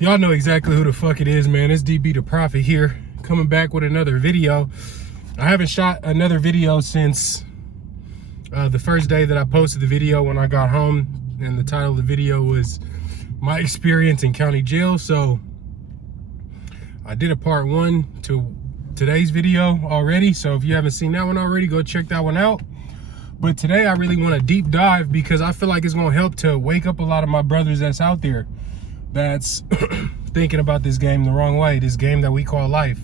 Y'all know exactly who the fuck it is, man. It's DB the Prophet here, coming back with another video. I haven't shot another video since the first day that I posted the video when I got home, and the title of the video was my experience in county jail. So I did a part 1 to today's video already. So if you haven't seen that one already, go check that one out. But today I really want to deep dive because I feel like it's going to help to wake up a lot of my brothers that's out there that's thinking about this game the wrong way, this game that we call life.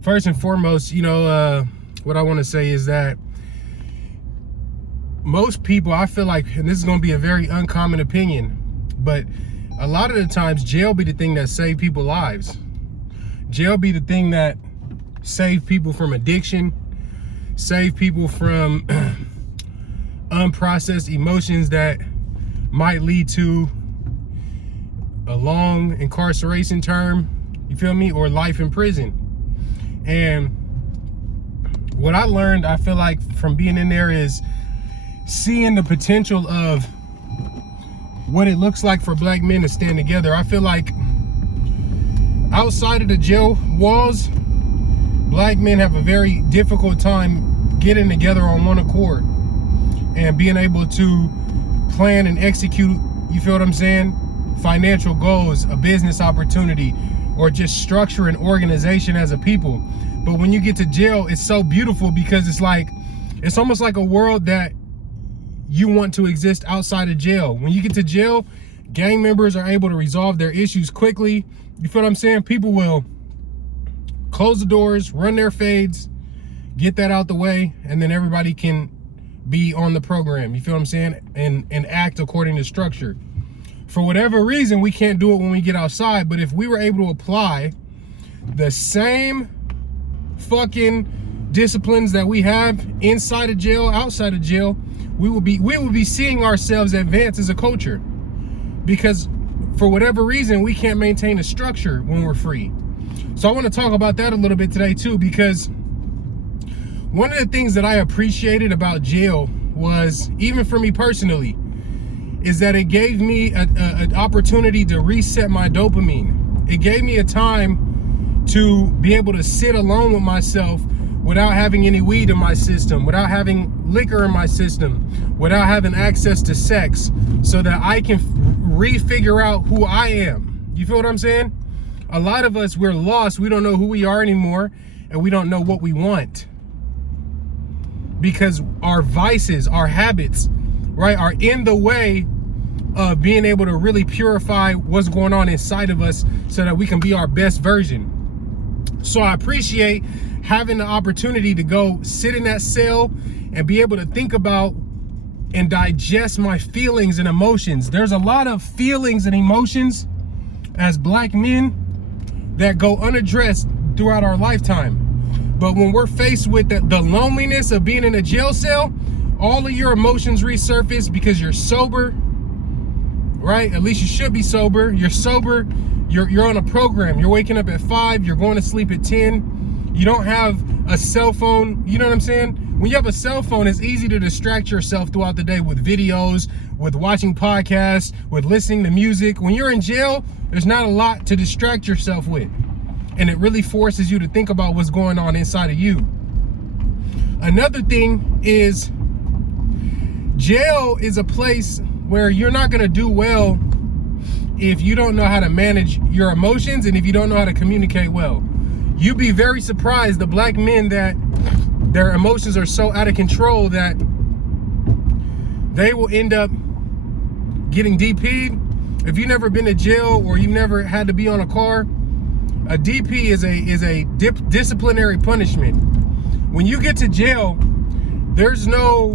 First and foremost, what I want to say is that most people, I feel like, and this is going to be a very uncommon opinion, but a lot of the times jail be the thing that save people's lives. Jail be the thing that save people from addiction, save people from unprocessed emotions that might lead to a long incarceration term, you feel me, or life in prison. And what I learned, I feel like, from being in there is seeing the potential of what it looks like for black men to stand together. I feel like outside of the jail walls, black men have a very difficult time getting together on one accord and being able to plan and execute, you feel what I'm saying, financial goals, a business opportunity, or just structure and organization as a people. But when you get to jail, it's so beautiful because it's almost like a world that you want to exist outside of jail. When you get to jail, gang members are able to resolve their issues quickly. You feel what I'm saying? People will close the doors, run their fades, get that out the way, and then everybody can be on the program, you feel what I'm saying, and act according to structure. For whatever reason, we can't do it when we get outside, but if we were able to apply the same fucking disciplines that we have inside of jail, outside of jail, we will be seeing ourselves advance as a culture. Because for whatever reason, we can't maintain a structure when we're free. So I want to talk about that a little bit today too, because one of the things that I appreciated about jail was, even for me personally, is that it gave me an opportunity to reset my dopamine. It gave me a time to be able to sit alone with myself without having any weed in my system, without having liquor in my system, without having access to sex, so that I can refigure out who I am. You feel what I'm saying? A lot of us, we're lost. We don't know who we are anymore, and we don't know what we want. Because our vices, our habits, right, are in the way of being able to really purify what's going on inside of us so that we can be our best version. So I appreciate having the opportunity to go sit in that cell and be able to think about and digest my feelings and emotions. There's a lot of feelings and emotions as black men that go unaddressed throughout our lifetime. But when we're faced with the loneliness of being in a jail cell, all of your emotions resurface because you're sober, right? At least you should be sober. You're sober. You're on a program. You're waking up at 5. You're going to sleep at 10. You don't have a cell phone. You know what I'm saying? When you have a cell phone, it's easy to distract yourself throughout the day with videos, with watching podcasts, with listening to music. When you're in jail, there's not a lot to distract yourself with. And it really forces you to think about what's going on inside of you. Another thing is, jail is a place where you're not gonna do well if you don't know how to manage your emotions and if you don't know how to communicate well. You'd be very surprised, the black men that their emotions are so out of control that they will end up getting DP'd. If you've never been to jail or you've never had to be on a car, a DP is a disciplinary punishment. When you get to jail, there's no,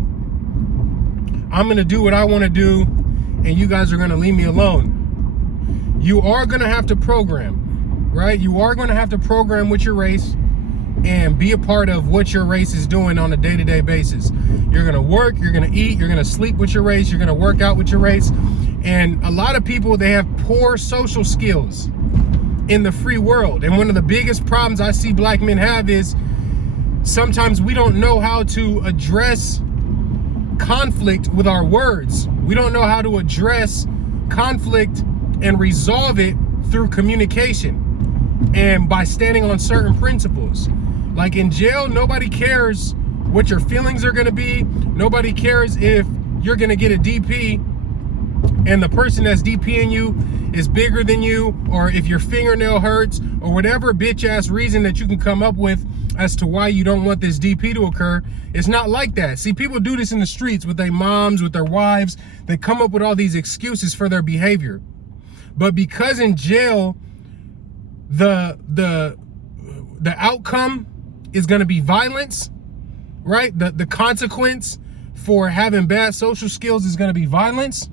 I'm gonna do what I wanna do and you guys are gonna leave me alone. You are gonna have to program, right? You are gonna have to program with your race and be a part of what your race is doing on a day-to-day basis. You're gonna work, you're gonna eat, you're gonna sleep with your race, you're gonna work out with your race. And a lot of people, they have poor social skills in the free world. And one of the biggest problems I see black men have is sometimes we don't know how to address conflict with our words. We don't know how to address conflict and resolve it through communication and by standing on certain principles. Like in jail, nobody cares what your feelings are going to be. Nobody cares if you're going to get a DP and the person that's DPing you is bigger than you, or if your fingernail hurts, or whatever bitch ass reason that you can come up with as to why you don't want this DP to occur. It's not like that. See, people do this in the streets with their moms, with their wives. They come up with all these excuses for their behavior. But because in jail, the outcome is going to be violence, right? The consequence for having bad social skills is going to be violence.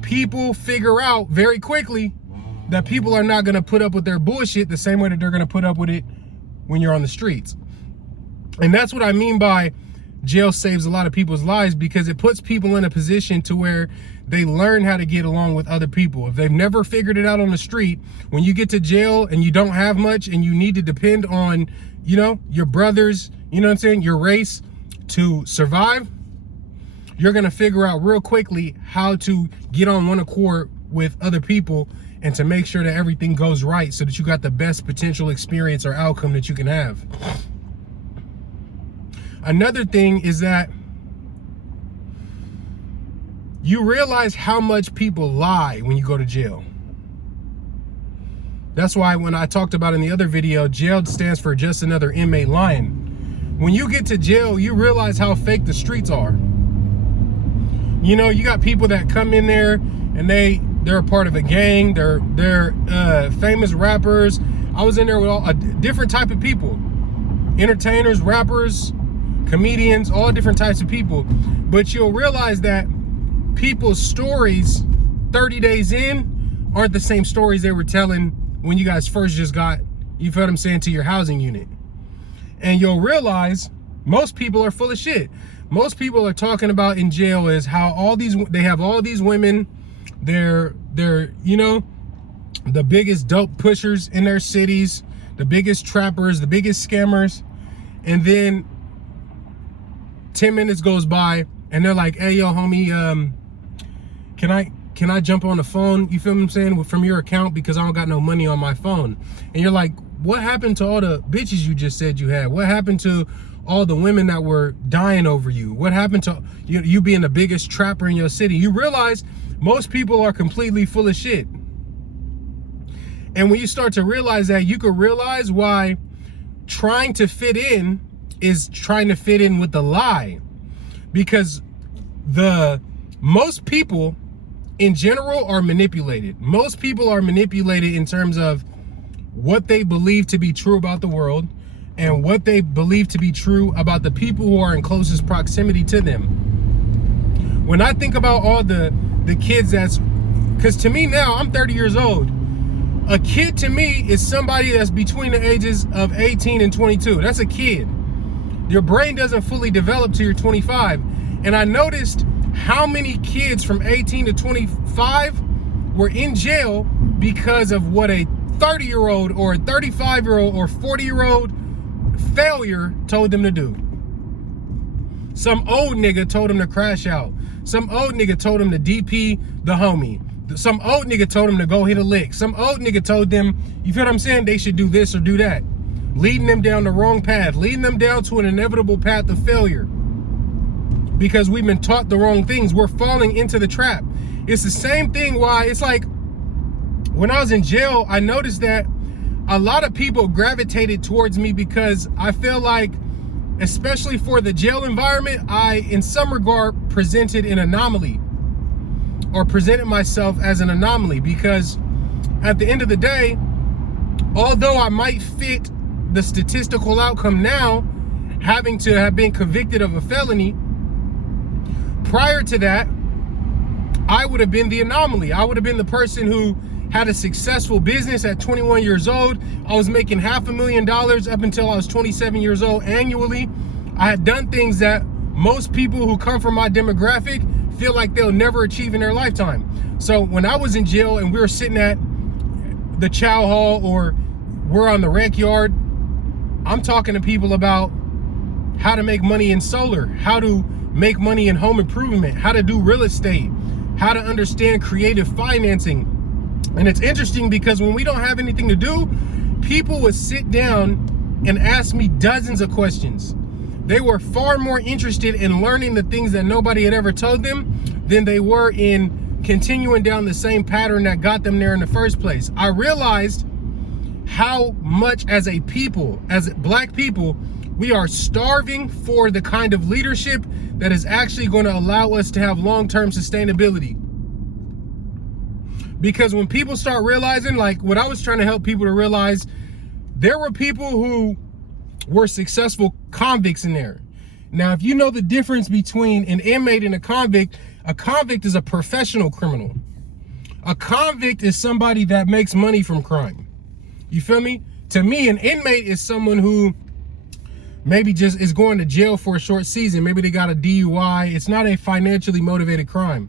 People figure out very quickly that people are not going to put up with their bullshit the same way that they're going to put up with it when you're on the streets. And that's what I mean by jail saves a lot of people's lives, because it puts people in a position to where they learn how to get along with other people. If they've never figured it out on the street, when you get to jail and you don't have much and you need to depend on, you know, your brothers, you know what I'm saying, your race to survive, you're going to figure out real quickly how to get on one accord with other people and to make sure that everything goes right so that you got the best potential experience or outcome that you can have. Another thing is that you realize how much people lie when you go to jail. That's why when I talked about in the other video, jail stands for just another inmate lying. When you get to jail, you realize how fake the streets are. You know, you got people that come in there and they're a part of a gang. They're famous rappers. I was in there with all a different type of people, entertainers, rappers, comedians, all different types of people. But you'll realize that people's stories 30 days in aren't the same stories they were telling when you guys first just got, you feel what I'm saying, to your housing unit. And you'll realize most people are full of shit. Most people are talking about in jail is how they have all these women, they're you know, the biggest dope pushers in their cities, the biggest trappers, the biggest scammers. And then 10 minutes goes by and they're like, hey, yo, homie, can I jump on the phone, you feel what I'm saying, from your account, because I don't got no money on my phone. And you're like, what happened to all the bitches you just said you had? What happened to all the women that were dying over you? What happened to you being the biggest trapper in your city? You realize most people are completely full of shit. And when you start to realize that, you could realize why trying to fit in is trying to fit in with the lie. Because most people in general are manipulated. Most people are manipulated in terms of what they believe to be true about the world and what they believe to be true about the people who are in closest proximity to them. When I think about all the kids because to me now, I'm 30 years old. A kid to me is somebody that's between the ages of 18 and 22. That's a kid. Your brain doesn't fully develop till you're 25. And I noticed how many kids from 18 to 25 were in jail because of what a 30-year-old or a 35-year-old or 40-year-old failure told them to do. Some old nigga told them to crash out. Some old nigga told them to DP the homie. Some old nigga told them to go hit a lick. Some old nigga told them, you feel what I'm saying, they should do this or do that. Leading them down the wrong path. Leading them down to an inevitable path of failure. Because we've been taught the wrong things. We're falling into the trap. It's the same thing why it's like when I was in jail, I noticed that a lot of people gravitated towards me because I feel like, especially for the jail environment, I, in some regard, presented an anomaly or presented myself as an anomaly, because at the end of the day, although I might fit the statistical outcome now, having to have been convicted of a felony, prior to that, I would have been the anomaly. I would have been the person who had a successful business at 21 years old. I was making $500,000 up until I was 27 years old annually. I had done things that most people who come from my demographic feel like they'll never achieve in their lifetime. So when I was in jail and we were sitting at the chow hall or we're on the rec yard, I'm talking to people about how to make money in solar, how to make money in home improvement, how to do real estate, how to understand creative financing. And it's interesting because when we don't have anything to do, people would sit down and ask me dozens of questions. They were far more interested in learning the things that nobody had ever told them than they were in continuing down the same pattern that got them there in the first place. I realized how much as a people, as Black people, we are starving for the kind of leadership that is actually going to allow us to have long-term sustainability. Because when people start realizing, like what I was trying to help people to realize, there were people who were successful convicts in there. Now, if you know the difference between an inmate and a convict is a professional criminal. A convict is somebody that makes money from crime. You feel me? To me, an inmate is someone who maybe just is going to jail for a short season. Maybe they got a DUI. It's not a financially motivated crime.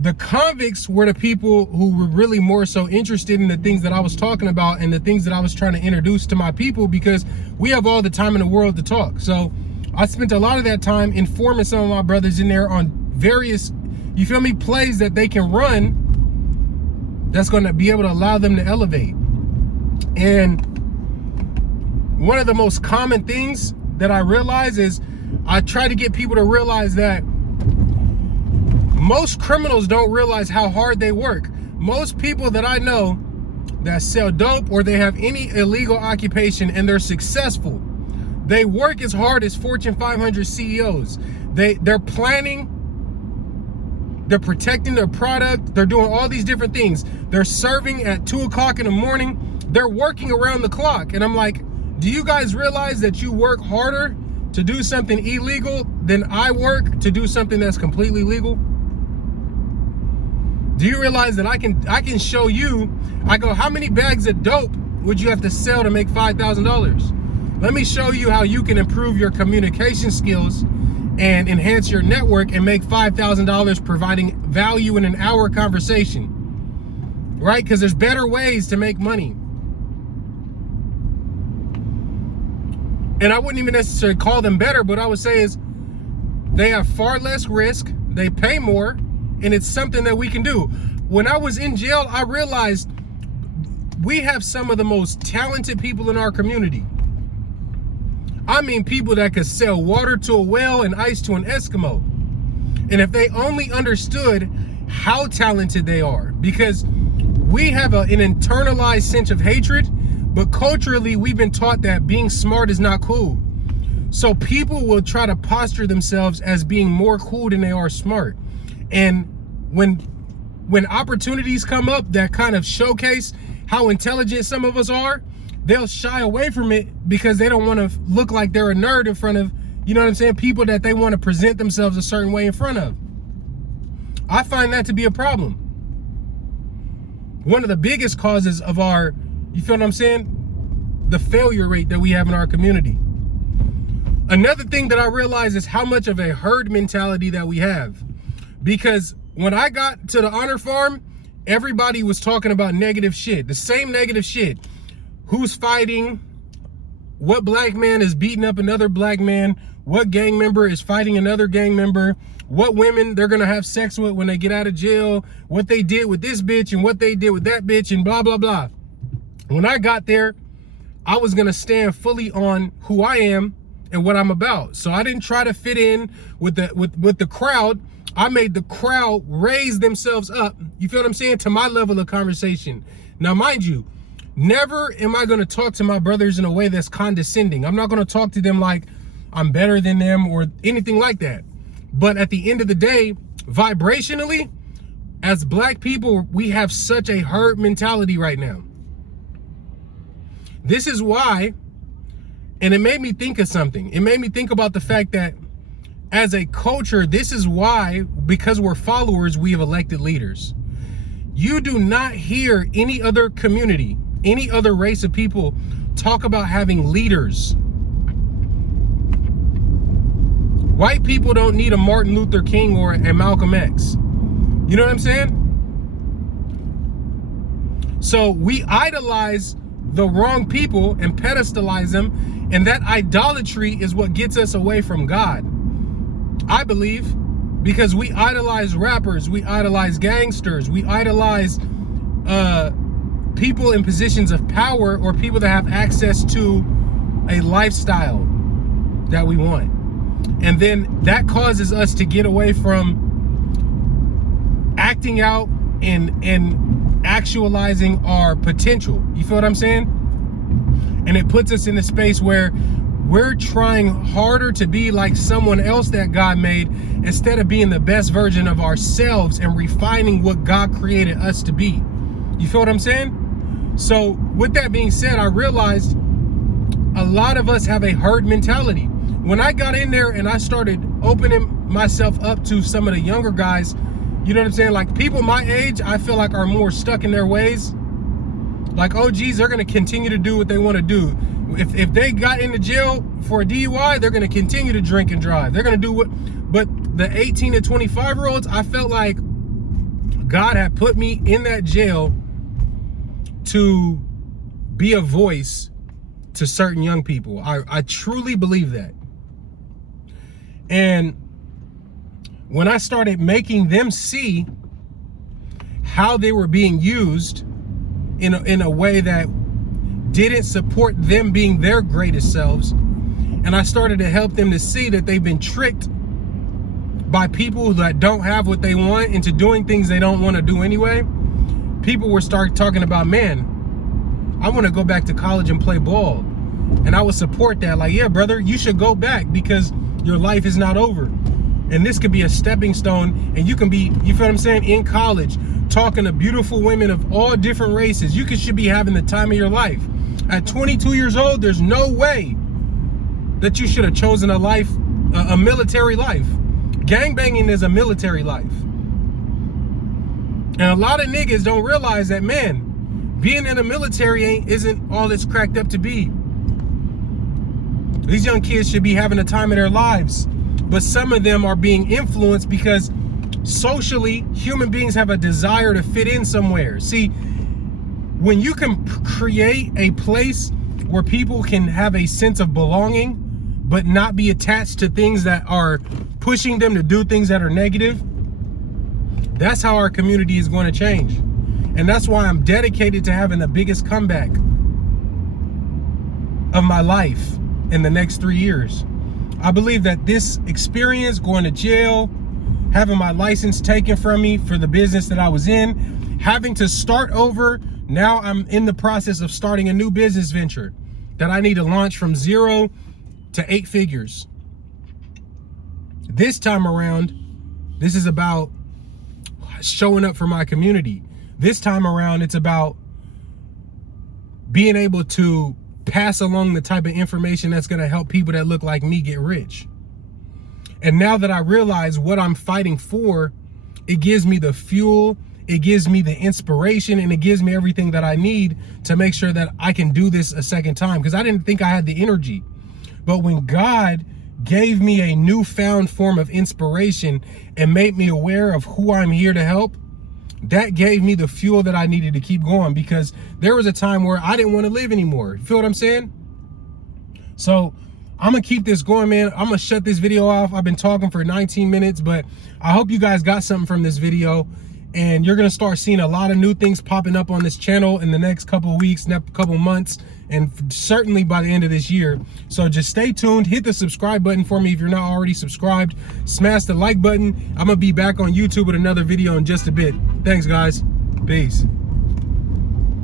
The convicts were the people who were really more so interested in the things that I was talking about and the things that I was trying to introduce to my people, because we have all the time in the world to talk. So I spent a lot of that time informing some of my brothers in there on various, you feel me, plays that they can run that's going to be able to allow them to elevate. And one of the most common things that I realize is I try to get people to realize that most criminals don't realize how hard they work. Most people that I know that sell dope or they have any illegal occupation and they're successful, they work as hard as Fortune 500 CEOs. They're planning, they're protecting their product, they're doing all these different things. They're serving at 2 o'clock in the morning. They're working around the clock. And I'm like, do you guys realize that you work harder to do something illegal than I work to do something that's completely legal? Do you realize that I can show you, I go, how many bags of dope would you have to sell to make $5,000? Let me show you how you can improve your communication skills and enhance your network and make $5,000 providing value in an hour conversation, right? Because there's better ways to make money. And I wouldn't even necessarily call them better, but I would say is they have far less risk, they pay more, and it's something that we can do. When I was in jail, I realized we have some of the most talented people in our community. I mean, people that could sell water to a whale and ice to an Eskimo. And if they only understood how talented they are, because we have an internalized sense of hatred, but culturally we've been taught that being smart is not cool. So people will try to posture themselves as being more cool than they are smart. And when opportunities come up that kind of showcase how intelligent some of us are, they'll shy away from it because they don't want to look like they're a nerd in front of, you know what I'm saying, people that they want to present themselves a certain way in front of. I find that to be a problem. One of the biggest causes of our, you feel what I'm saying, the failure rate that we have in our community. Another thing that I realize is how much of a herd mentality that we have. Because when I got to the Honor Farm, everybody was talking about negative shit, the same negative shit. Who's fighting? What black man is beating up another black man? What gang member is fighting another gang member? What women they're gonna have sex with when they get out of jail? What they did with this bitch and what they did with that bitch and blah, blah, blah. When I got there, I was gonna stand fully on who I am and what I'm about. So I didn't try to fit in with the crowd. I made the crowd raise themselves up, you feel what I'm saying, to my level of conversation. Now, mind you, never am I gonna talk to my brothers in a way that's condescending. I'm not gonna talk to them like I'm better than them or anything like that. But at the end of the day, vibrationally, as black people, we have such a herd mentality right now. This is why, and it made me think of something. It made me think about the fact that as a culture, this is why, because we're followers, we have elected leaders. You do not hear any other community, any other race of people talk about having leaders. White people don't need a Martin Luther King or a Malcolm X. You know what I'm saying? So we idolize the wrong people and pedestalize them, and that idolatry is what gets us away from God. I believe, because we idolize rappers, we idolize gangsters, we idolize people in positions of power, or people that have access to a lifestyle that we want. And then that causes us to get away from acting out and actualizing our potential. You feel what I'm saying? And it puts us in a space where we're trying harder to be like someone else that God made, instead of being the best version of ourselves and refining what God created us to be. You feel what I'm saying? So with that being said, I realized a lot of us have a herd mentality. When I got in there and I started opening myself up to some of the younger guys, you know what I'm saying? Like people my age, I feel like are more stuck in their ways. Like OGs, they're going to continue to do what they want to do. If they got into jail for a DUI, they're going to continue to drink and drive. They're going to do what, but the 18 to 25 year olds, I felt like God had put me in that jail to be a voice to certain young people. I truly believe that. And when I started making them see how they were being used in a way that didn't support them being their greatest selves, and I started to help them to see that they've been tricked by people that don't have what they want into doing things they don't want to do anyway, people were start talking about, man, I want to go back to college and play ball. And I would support that. Like, yeah, brother, you should go back because your life is not over. And this could be a stepping stone, and you can be, you feel what I'm saying, in college, talking to beautiful women of all different races. You should be having the time of your life. At 22 years old, there's no way that you should have chosen a life, a military life. Gangbanging is a military life. And a lot of niggas don't realize that, man, being in the military isn't all it's cracked up to be. These young kids should be having the time of their lives. But some of them are being influenced because socially, human beings have a desire to fit in somewhere. See, when you can create a place where people can have a sense of belonging, but not be attached to things that are pushing them to do things that are negative, that's how our community is going to change. And that's why I'm dedicated to having the biggest comeback of my life in the next 3 years. I believe that this experience, going to jail, having my license taken from me for the business that I was in, having to start over, now I'm in the process of starting a new business venture that I need to launch from 0 to 8 figures. This time around, this is about showing up for my community. This time around, it's about being able to pass along the type of information that's going to help people that look like me get rich. And now that I realize what I'm fighting for, it gives me the fuel, it gives me the inspiration, and it gives me everything that I need to make sure that I can do this a second time, because I didn't think I had the energy. But when God gave me a newfound form of inspiration and made me aware of who I'm here to help, that gave me the fuel that I needed to keep going, because there was a time where I didn't want to live anymore. Feel what I'm saying? So I'm gonna keep this going, man. I'm gonna shut this video off. I've been talking for 19 minutes, but I hope you guys got something from this video, and you're gonna start seeing a lot of new things popping up on this channel in the next couple of weeks, next couple of months, and certainly by the end of this year. So just stay tuned, hit the subscribe button for me if you're not already subscribed, smash the like button. I'm gonna be back on YouTube with another video in just a bit. Thanks, guys. Peace.